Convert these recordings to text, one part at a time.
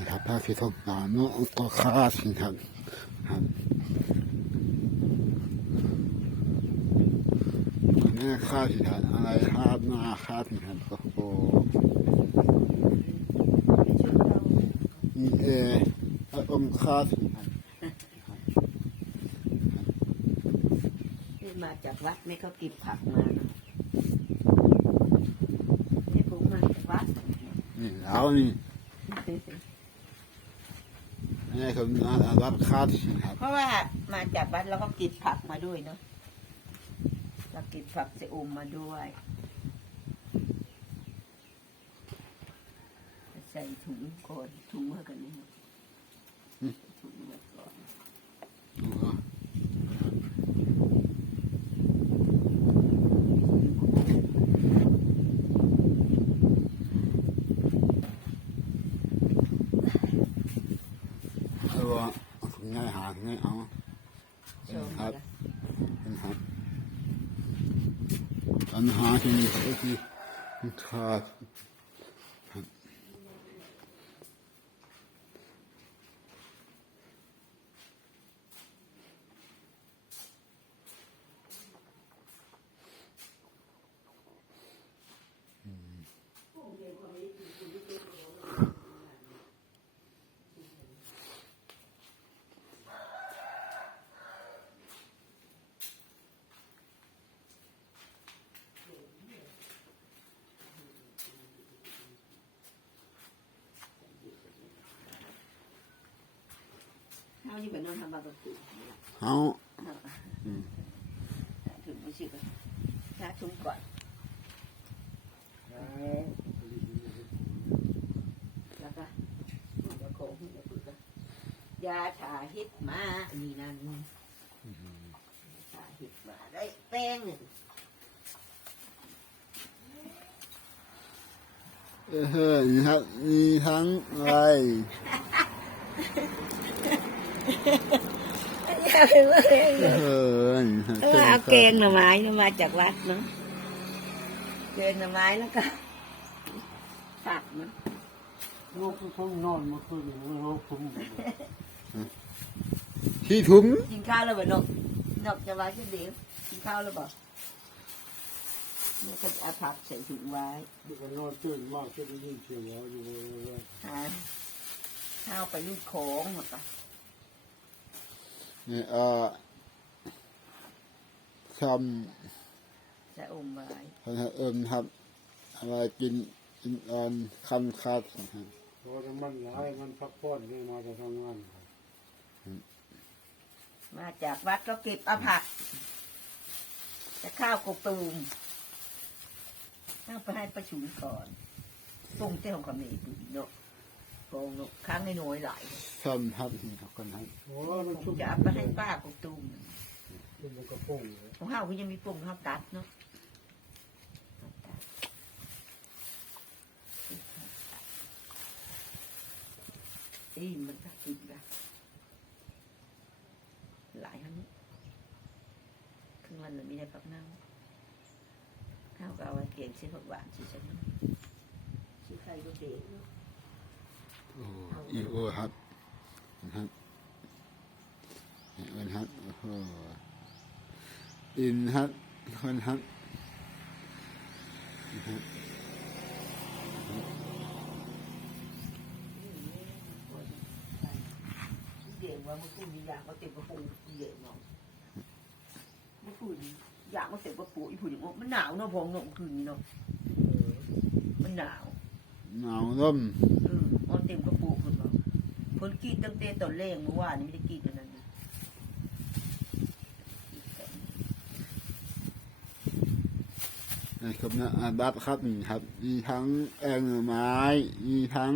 นะครับผ้าสีทองตาเนาะก็คาดครับครับแม่คาดสิครับอะไรคาดหน้าคาดนี่ครับโอ้โหนี่เออพระองค์คาดสิครับนี่มาจากวัดไม่เขากิบผักมาเนอะนี่ผมมาจากวัดนี่แล้วนี่ นี่คือรับคาที่ครับเพราะว่ามาจากวัดแล้วก็กินผักมาด้วยเนาะเรากินผักเสอุมมาด้วย ใส่ถุงก่อนถุงเมื่อกันนี่ถุงไว้ก่อน เออว่า ง่ายหาง่ายเอาโชว์ครับนะเป็นครับปัญหาที่นี่ก็คือขาด เท่านี้เป็นน้องทำบาร์บีคิวเอาถึงไม่ชื่อกันชาชุมก่อนแล้วก็โค้งยาชาฮิตมานี่นั่นชาฮิตมาได้แป้งหนึ่งเออนี่ครับมีทั้งอะไร อย่าไปว่าเออเออเอาเกงหน่อไม้มาจากวัดเนาะเกงหน่อไม้แล้วก็ตัดมันลูกทุ่งนอนมื่อคืนลูกทุ่งที่ถุงกินข้าวแล้วบ่นกนกจะไว้แค่เดียวกินข้าวแล้วบ่นี่ก็จะเอาผักใส่ถุงไว้ลูกก็นอนตื่นมากจะได้ยินเสียงแล้วอยู่เลยข้าวไปลูกโค้งหมดปะ นี่เออทจะอมไว้ำเอิมครับอะไรกินกินอ่อนคำคาดนะครับเพราะมันหลายมันพักผ่อนนี่มาจะทำงานมาจากวัดก็เก็บเอาผัก จะข้าวกบตูมข้าวไปให้ประชุมก่อนปรุงเจ้าของขมิ้นเนาะโกงเนาะครั้งในหน่วยหลายทำครับนี่ครับคนนั้นโอ้มันผชุมบจะเอาไปให้ป้ากบตูมชุบกระป๋องเลยของข้าวก็ยังมีปรุงข้าวตัดเนาะอีมันตัดกินแบบหลายครั้งครึ่งวันเราไม่ได้พักนั่งข้าวก็เอาไว้เก่งชิ้นผักหวานชิ้นฉันชิ้นไข่ก็เก่งเนาะโอ้อีโอครับนะครับนี่คนครับโอ้โหอินครับคนครับนะครับเก่งว่าเมื่อคืนมีอยากมาเต็มกระปุกเยอะเนาะเมื่อคืนอยากมาเต็มกระปุกอีผู้หญิงบอกมันหนาวเนาะพงเนาะเมื่อคืนนี้เนาะมันหนาวหนาวร่มเออ เอาเต็มกระปุกคนบอกคนกรีดตั้งแต่ตอนแรกเมื่อวานนี้ไม่ได้กรีดอันนั้นนะนะครับนะอาบับครับนี่ครับ มีทั้งแองหน่อไม้ มีทั้ง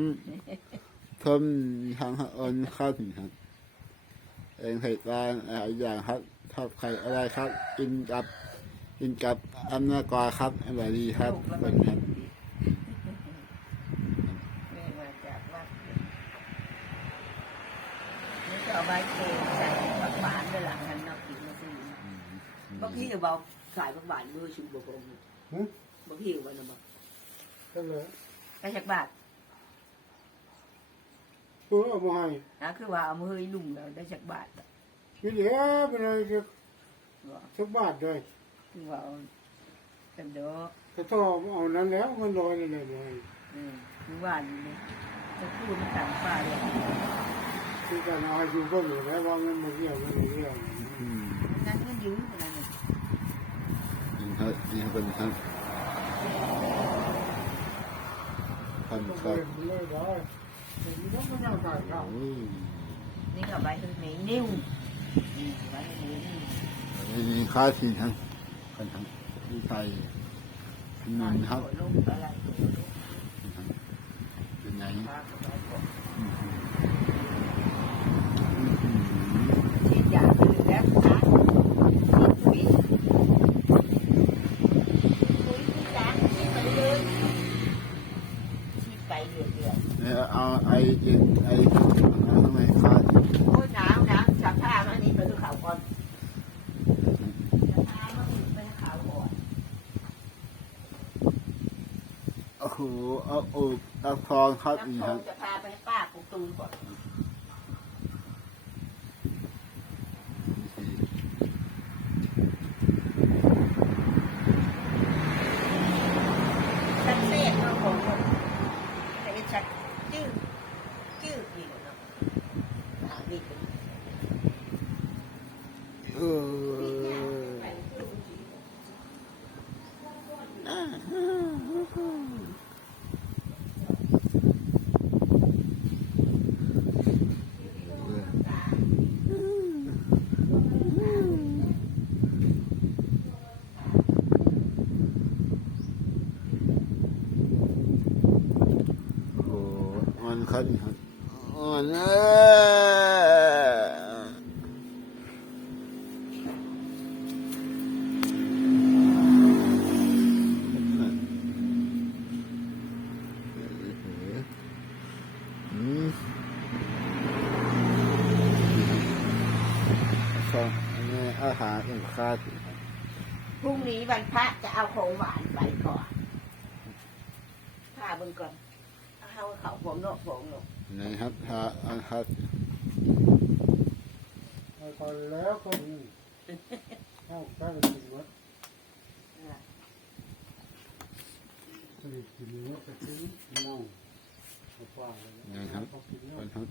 ต้มมีทั้งเอิญครับนี่ครับแองไข่ปลาหลายอย่างครับทอดไข่อะไรครับกินกับกินกับอันนากอครับอร่อยดีครับลูกแล้วเป็มันนครับ แม่มาจากวัด นี่ก็เอาใบเกงใส่ผักหวานด้วยหลังนั้นเนาะกินมาซื้อเมื่อกี้เดี๋ยวเบาสายผักหวานด้วยชูบกงบางทีวันนะบอกก็เลยกระชักบาทตัวเอามาให้นะคือว่าเอามือให้ลุงแล้วได้จากบาทอะนี่เดี๋ยวไปเลยจะบอกสักบาทเลยคือว่าเอาจำดอกก็ต้องเอานั้นแล้วมันลอยเลยเลยมาให้อืมคือว่านี่เลยจะพูดมันต่างป่าเลย ที่การเอาให้ดูก็อยู่แล้วว่าเงินมาเกี่ยวม่ได้เรื่องอืมนั่นมันยื้ออะไรเนี่ยนี่ครับนี่เป็นครับพันต้องครับเลยได้แต่นี่ต้องไม่ต้องการครับ โอ้ยนี่ก็ใบคือเหมยนิ้วอืมใบคือเหมยนิ้วอันนี้ค่าสีทั้งกันทั้งที่ไทยขึ้นเงินครับลงอะไรเป็นไงพาเข้าไปก่อน อืม ฉีดยาคือแล้วนะฉีดปุ๋ยปุ๋ยที่ยาฉีดไปเลยฉีดไปเรื่อย เนี่ยเอาไอ้เย็นไอ้ข้างในค่าสี ๆโอ้ยหนาวหนาวจับผ้า มานี่ไปดูข่าวก่อนจับผ้ามาไปดูข่าวก่อนโอ้โหเอาอกเอาทองครับจับนี่ทคอรังบจะพาไปให้ป้ากูตูนก่อนชัดเจนเนาะของมันแต่เป็นชัดจื้อจื้อนี่เนาะหาวิธี เออโอ้โหมันครับนี่ครับอ่อนเอ้ย อืมฟัง อันนี้อาหารเอ็นคาดพรุ่งนี้วันพระจะเอาของหวานไปก่อนพาเบิ่งก่อนเอาเขาผมเนาะผมเนาะนะครับหาอาหารไปก่อนแล้วคนเข้าใกล้ถึงวัดจะได้กินเนื้อจะทิ้งเน่าเอากว้างเลยนะเขากินเนื้อวันครับ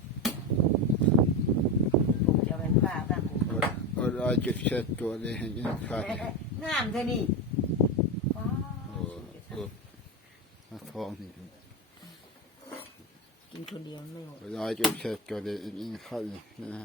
ผมจะไปพาบ้างผม อ ร้อยจุดเช็ดตัวเลยเห็นยังคาดงามเท่านี่ว้าโอ้วโหทองนี่กินคนเดียวไม่หมดร้อยจุดเช็ดตัวเลยเห็นยังคาดนะ